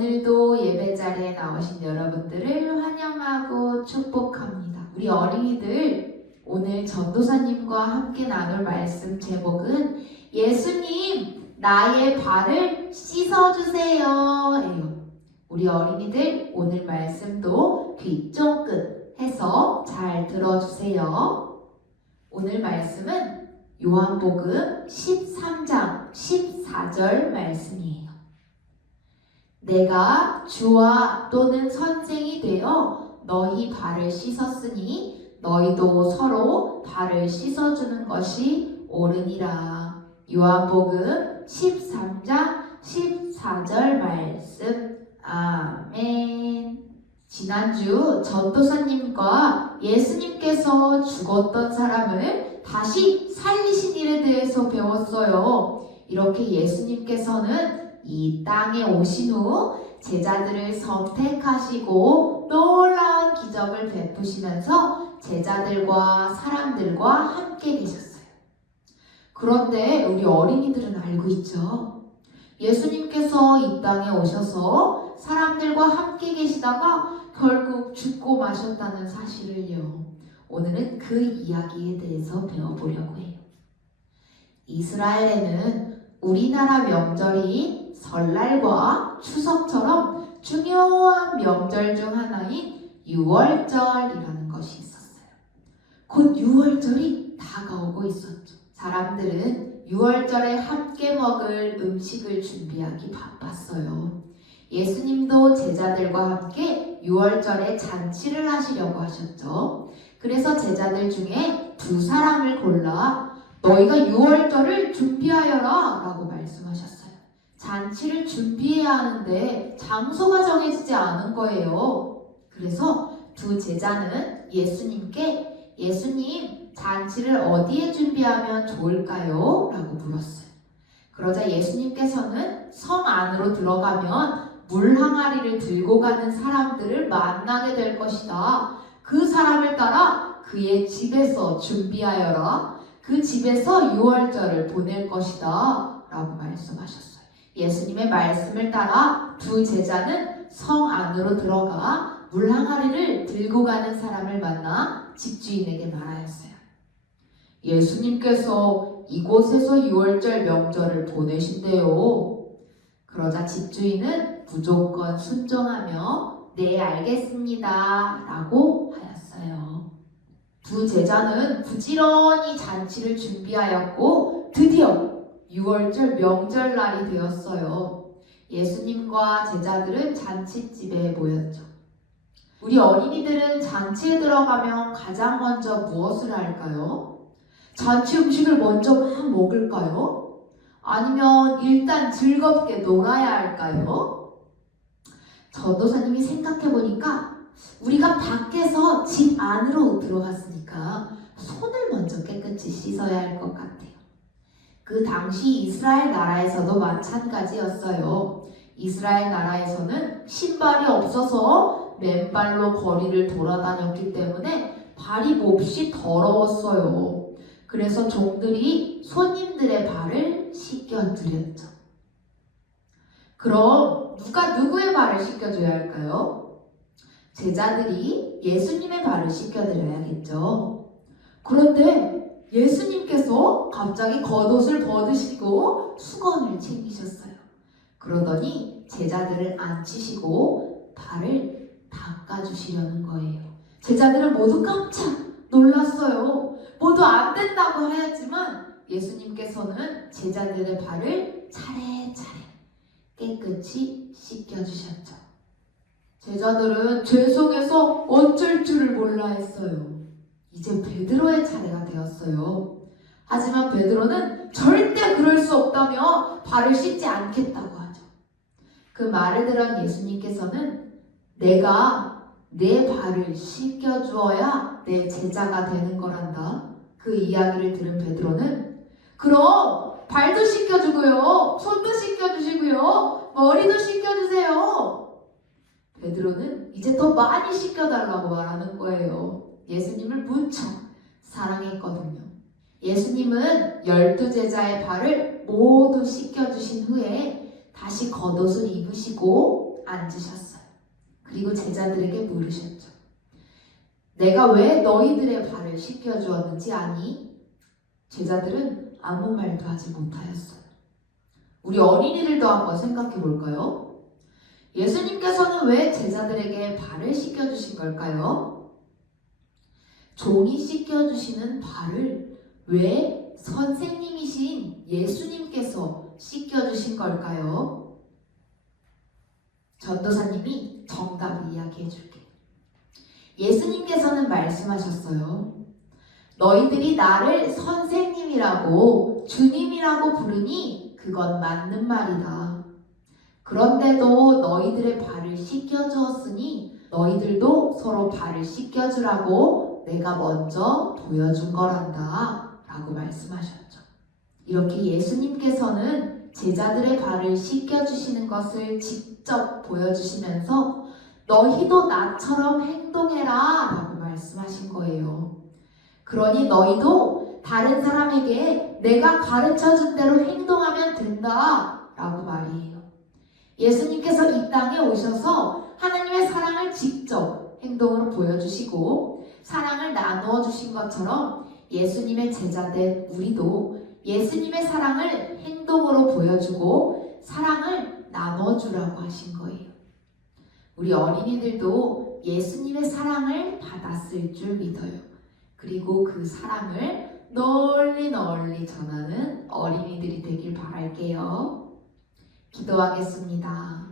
오늘도 예배 자리에 나오신 여러분들을 환영하고 축복합니다. 우리 어린이들, 오늘 전도사님과 함께 나눌 말씀 제목은 예수님, 나의 발을 씻어주세요 예요. 우리 어린이들, 오늘 말씀도 귀 쫑긋 해서 잘 들어주세요. 오늘 말씀은 요한복음 13장 14절 말씀이에요. 내가 주와 또는 선생이 되어 너희 발을 씻었으니 너희도 서로 발을 씻어주는 것이 옳으니라. 요한복음 13장 14절 말씀. 아멘. 지난주 전도사님과 예수님께서 죽었던 사람을 다시 살리신 일에 대해서 배웠어요. 이렇게 예수님께서는 이 땅에 오신 후 제자들을 선택하시고 놀라운 기적을 베푸시면서 제자들과 사람들과 함께 계셨어요. 그런데 우리 어린이들은 알고 있죠. 예수님께서 이 땅에 오셔서 사람들과 함께 계시다가 결국 죽고 마셨다는 사실을요. 오늘은 그 이야기에 대해서 배워보려고 해요. 이스라엘에는 우리나라 명절이 설날과 추석처럼 중요한 명절 중 하나인 유월절이라는 것이 있었어요. 곧 유월절이 다가오고 있었죠. 사람들은 유월절에 함께 먹을 음식을 준비하기 바빴어요. 예수님도 제자들과 함께 유월절에 잔치를 하시려고 하셨죠. 그래서 제자들 중에 두 사람을 골라 너희가 유월절을 준비하여라 라고 말씀하셨어요. 잔치를 준비해야 하는데 장소가 정해지지 않은 거예요. 그래서 두 제자는 예수님께 예수님, 잔치를 어디에 준비하면 좋을까요? 라고 물었어요. 그러자 예수님께서는 성 안으로 들어가면 물 항아리를 들고 가는 사람들을 만나게 될 것이다. 그 사람을 따라 그의 집에서 준비하여라. 그 집에서 유월절을 보낼 것이다. 라고 말씀하셨어요. 예수님의 말씀을 따라 두 제자는 성 안으로 들어가 물 항아리를 들고 가는 사람을 만나 집주인에게 말하였어요. 예수님께서 이곳에서 유월절 명절을 보내신대요. 그러자 집주인은 무조건 순종하며 네, 알겠습니다 라고 하였어요. 두 제자는 부지런히 잔치를 준비하였고 드디어 유월절 명절날이 되었어요. 예수님과 제자들은 잔치집에 모였죠. 우리 어린이들은 잔치에 들어가면 가장 먼저 무엇을 할까요? 잔치 음식을 먼저 막 먹을까요? 아니면 일단 즐겁게 놀아야 할까요? 전도사님이 생각해보니까 우리가 밖에서 집 안으로 들어갔으니까 손을 먼저 깨끗이 씻어야 할 것 같아요. 그 당시 이스라엘 나라에서도 마찬가지였어요. 이스라엘 나라에서는 신발이 없어서 맨발로 거리를 돌아다녔기 때문에 발이 몹시 더러웠어요. 그래서 종들이 손님들의 발을 씻겨드렸죠. 그럼 누가 누구의 발을 씻겨줘야 할까요? 제자들이 예수님의 발을 씻겨드려야겠죠. 그런데 예수님께서 갑자기 겉옷을 벗으시고 수건을 챙기셨어요. 그러더니 제자들을 앉히시고 발을 닦아주시려는 거예요. 제자들은 모두 깜짝 놀랐어요. 모두 안 된다고 하였지만 예수님께서는 제자들의 발을 차례차례 깨끗이 씻겨주셨죠. 제자들은 죄송해서 어쩔 줄을 몰라 했어요. 이제 베드로의 차례가 되었어요. 하지만 베드로는 절대 그럴 수 없다며 발을 씻지 않겠다고 하죠. 그 말을 들은 예수님께서는 내가 내 발을 씻겨주어야 내 제자가 되는 거란다. 그 이야기를 들은 베드로는 그럼 발도 씻겨주고요, 손도 씻겨주시고요, 머리도 씻겨주세요. 베드로는 이제 더 많이 씻겨달라고 말하는 거예요. 예수님을 무척 사랑했거든요. 예수님은 12제자의 발을 모두 씻겨주신 후에 다시 겉옷을 입으시고 앉으셨어요. 그리고 제자들에게 물으셨죠. 내가 왜 너희들의 발을 씻겨주었는지 아니? 제자들은 아무 말도 하지 못하였어요. 우리 어린이들도 한번 생각해 볼까요? 예수님께서는 왜 제자들에게 발을 씻겨주신 걸까요? 종이 씻겨주시는 발을 왜 선생님이신 예수님께서 씻겨주신 걸까요? 전도사님이 정답을 이야기해 줄게요. 예수님께서는 말씀하셨어요. 너희들이 나를 선생님이라고 주님이라고 부르니 그건 맞는 말이다. 그런데도 너희들의 발을 씻겨주었으니 너희들도 서로 발을 씻겨주라고 내가 먼저 보여준 거란다 라고 말씀하셨죠. 이렇게 예수님께서는 제자들의 발을 씻겨주시는 것을 직접 보여주시면서 너희도 나처럼 행동해라 라고 말씀하신 거예요. 그러니 너희도 다른 사람에게 내가 가르쳐준 대로 행동하면 된다 라고 말이에요. 예수님께서 이 땅에 오셔서 하나님의 사랑을 직접 행동으로 보여주시고 사랑을 나누어 주신 것처럼 예수님의 제자된 우리도 예수님의 사랑을 행동으로 보여주고 사랑을 나눠주라고 하신 거예요. 우리 어린이들도 예수님의 사랑을 받았을 줄 믿어요. 그리고 그 사랑을 널리 전하는 어린이들이 되길 바랄게요. 기도하겠습니다.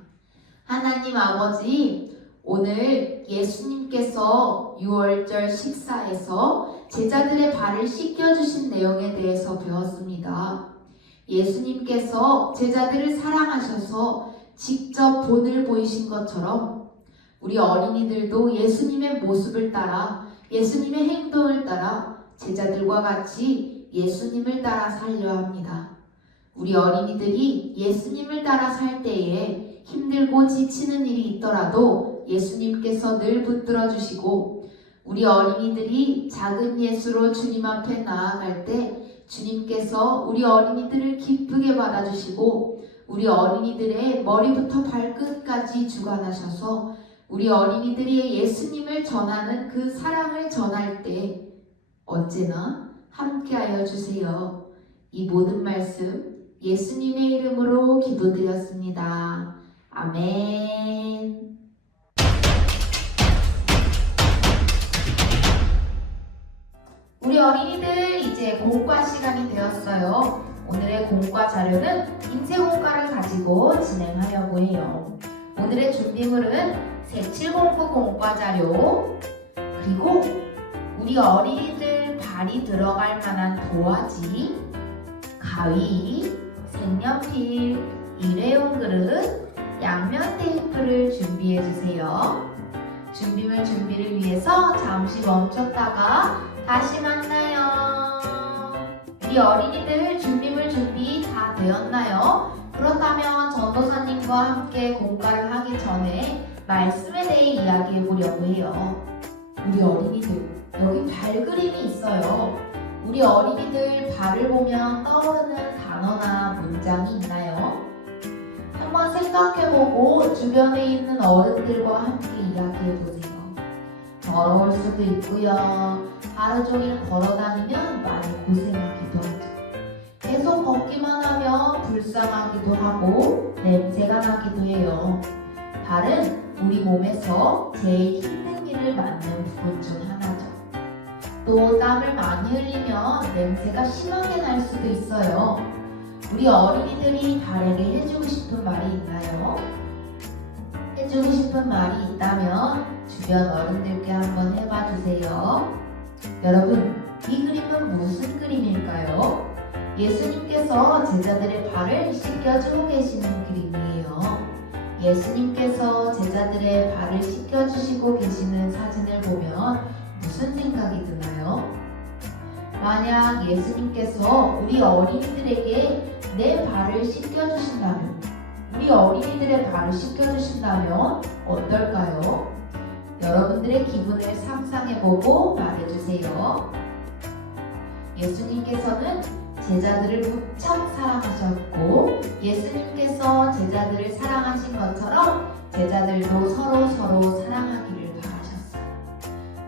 하나님 아버지, 오늘 예수님께서 6월절 식사에서 제자들의 발을 씻겨주신 내용에 대해서 배웠습니다. 예수님께서 제자들을 사랑하셔서 직접 본을 보이신 것처럼 우리 어린이들도 예수님의 모습을 따라 예수님의 행동을 따라 제자들과 같이 예수님을 따라 살려 합니다. 우리 어린이들이 예수님을 따라 살 때에 힘들고 지치는 일이 있더라도 예수님께서 늘 붙들어 주시고 우리 어린이들이 작은 예수로 주님 앞에 나아갈 때 주님께서 우리 어린이들을 기쁘게 받아주시고 우리 어린이들의 머리부터 발끝까지 주관하셔서 우리 어린이들이 예수님을 전하는 그 사랑을 전할 때 언제나 함께하여 주세요. 이 모든 말씀 예수님의 이름으로 기도드렸습니다. 아멘. 우리 어린이들 이제 공과 시간이 되었어요. 오늘의 공과 자료는 인쇄공과를 가지고 진행하려고 해요. 오늘의 준비물은 색칠공부 공과 자료, 그리고 우리 어린이들 발이 들어갈 만한 도화지, 가위, 색연필, 일회용 그릇, 양면 테이프를 준비해 주세요. 준비물 준비를 위해서 잠시 멈췄다가 다시 만나요. 우리 어린이들 준비물 준비 다 되었나요? 그렇다면 전도사님과 함께 공과를 하기 전에 말씀에 대해 이야기해 보려고 해요. 우리 어린이들, 여기 발 그림이 있어요. 우리 어린이들 발을 보면 떠오르는 단어나 문장이 있나요? 한번 생각해보고 주변에 있는 어른들과 함께 이야기해보세요. 더러울 수도 있고요. 하루 종일 걸어다니면 많이 고생하기도 하죠. 계속 걷기만 하면 불쌍하기도 하고 냄새가 나기도 해요. 발은 우리 몸에서 제일 힘든 일을 맡는 부분 중 하나죠. 또 땀을 많이 흘리면 냄새가 심하게 날 수도 있어요. 우리 어린이들이 발에게 해주고 싶은 말이 있나요? 해주고 싶은 말이 있다면 주변 어른들께 한번 해봐 주세요. 여러분, 이 그림은 무슨 그림일까요? 예수님께서 제자들의 발을 씻겨주고 계시는 그림이에요. 예수님께서 제자들의 발을 씻겨주시고 계시는 사진을 보면 무슨 생각이 드나요? 만약 예수님께서 우리 어린이들에게 내 발을 씻겨주신다면, 우리 어린이들의 발을 씻겨주신다면 어떨까요? 여러분들의 기분을 상상해보고 말해주세요. 예수님께서는 제자들을 무척 사랑하셨고 예수님께서 제자들을 사랑하신 것처럼 제자들도 서로 사랑하기를 바라셨어요.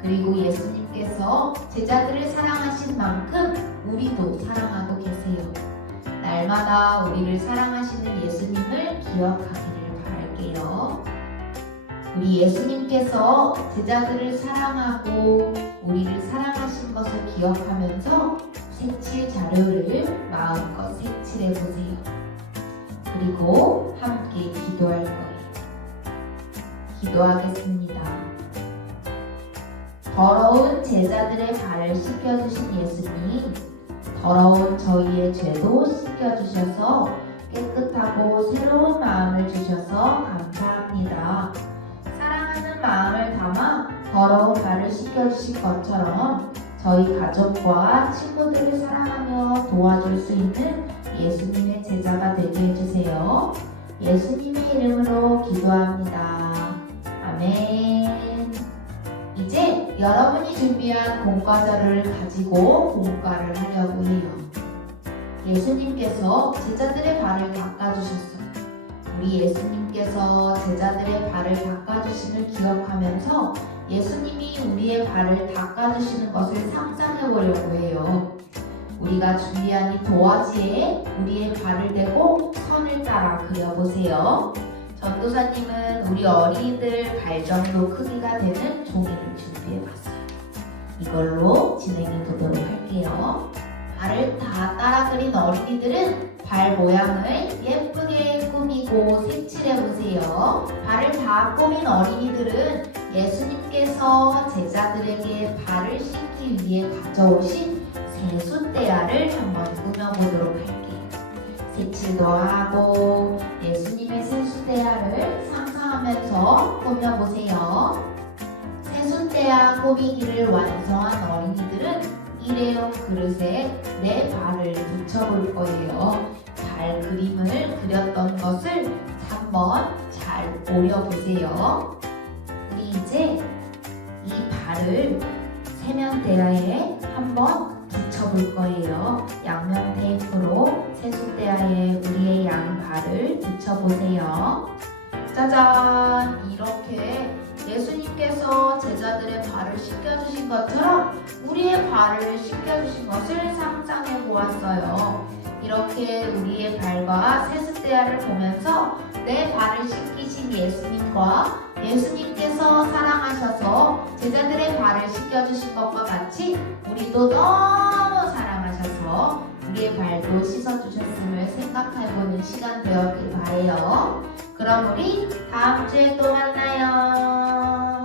그리고 예수님께서 제자들을 사랑하신 만큼 우리도 사랑하고 계세요. 날마다 우리를 사랑하시는 예수님을 기억하기를 바랄게요. 우리 예수님께서 제자들을 사랑하고 우리를 사랑하신 것을 기억하면서 색칠 자료를 마음껏 색칠해 보세요. 그리고 함께 기도할 거예요. 기도하겠습니다. 더러운 제자들의 발을 씻겨주신 예수님, 더러운 저희의 죄도 씻겨주셔서 깨끗하고 새로운 마음을 주셔서 감사합니다. 사랑하는 마음을 담아 더러운 발을 씻겨주신 것처럼 저희 가족과 친구들을 사랑하며 도와줄 수 있는 예수님의 제자가 되게 해주세요. 예수님의 이름으로 기도합니다. 아멘. 이제 여러분이 준비한 공과자를 가지고 공과를 하려고 해요. 예수님께서 제자들의 발을 닦아주셨어요. 우리 예수님께서 제자들의 발을 닦아주심을 기억하면서 예수님이 우리의 발을 닦아주시는 것을 상상해 보려고 해요. 우리가 준비한 이 도화지에 우리의 발을 대고 선을 따라 그려보세요. 전도사님은 우리 어린이들 발 정도 크기가 되는 종이를 준비해봤어요. 이걸로 진행해 보도록 할게요. 발을 다 따라 그린 어린이들은 발 모양을 예쁘게 꾸미고 색칠해보세요. 발을 다 꾸민 어린이들은 예수님께서 제자들에게 발을 씻기 위해 가져오신 세숫대야를 한번 꾸며보도록 할게요. 색칠도 하고 예수님의 세숫대야를 상상하면서 꾸며보세요. 세숫대야 꾸미기를 완성한 어린이들은 일회용 그릇에 내 발을 붙여볼 거예요. 발 그림을 그렸던 것을 한번 잘 오려보세요. 우리 이제 이 발을 세면대야에 한번 붙여볼 거예요. 양면 테이프로 세숫대야에 우리의 양발을 붙여보세요. 짜잔! 이렇게 예수님께서 제자들의 발을 씻겨주신 것처럼 우리의 발을 씻겨주신 것을 상상해 보았어요. 이렇게 우리의 발과 세숫대야를 보면서 내 발을 씻기신 예수님과 예수님께서 사랑하셔서 제자들의 발을 씻겨주신 것과 같이 우리도 너무 사랑하셔서 우리의 발도 씻어주셨음을 생각해보는 시간 되었길 바래요. 그럼 우리 다음 주에 또 만나요.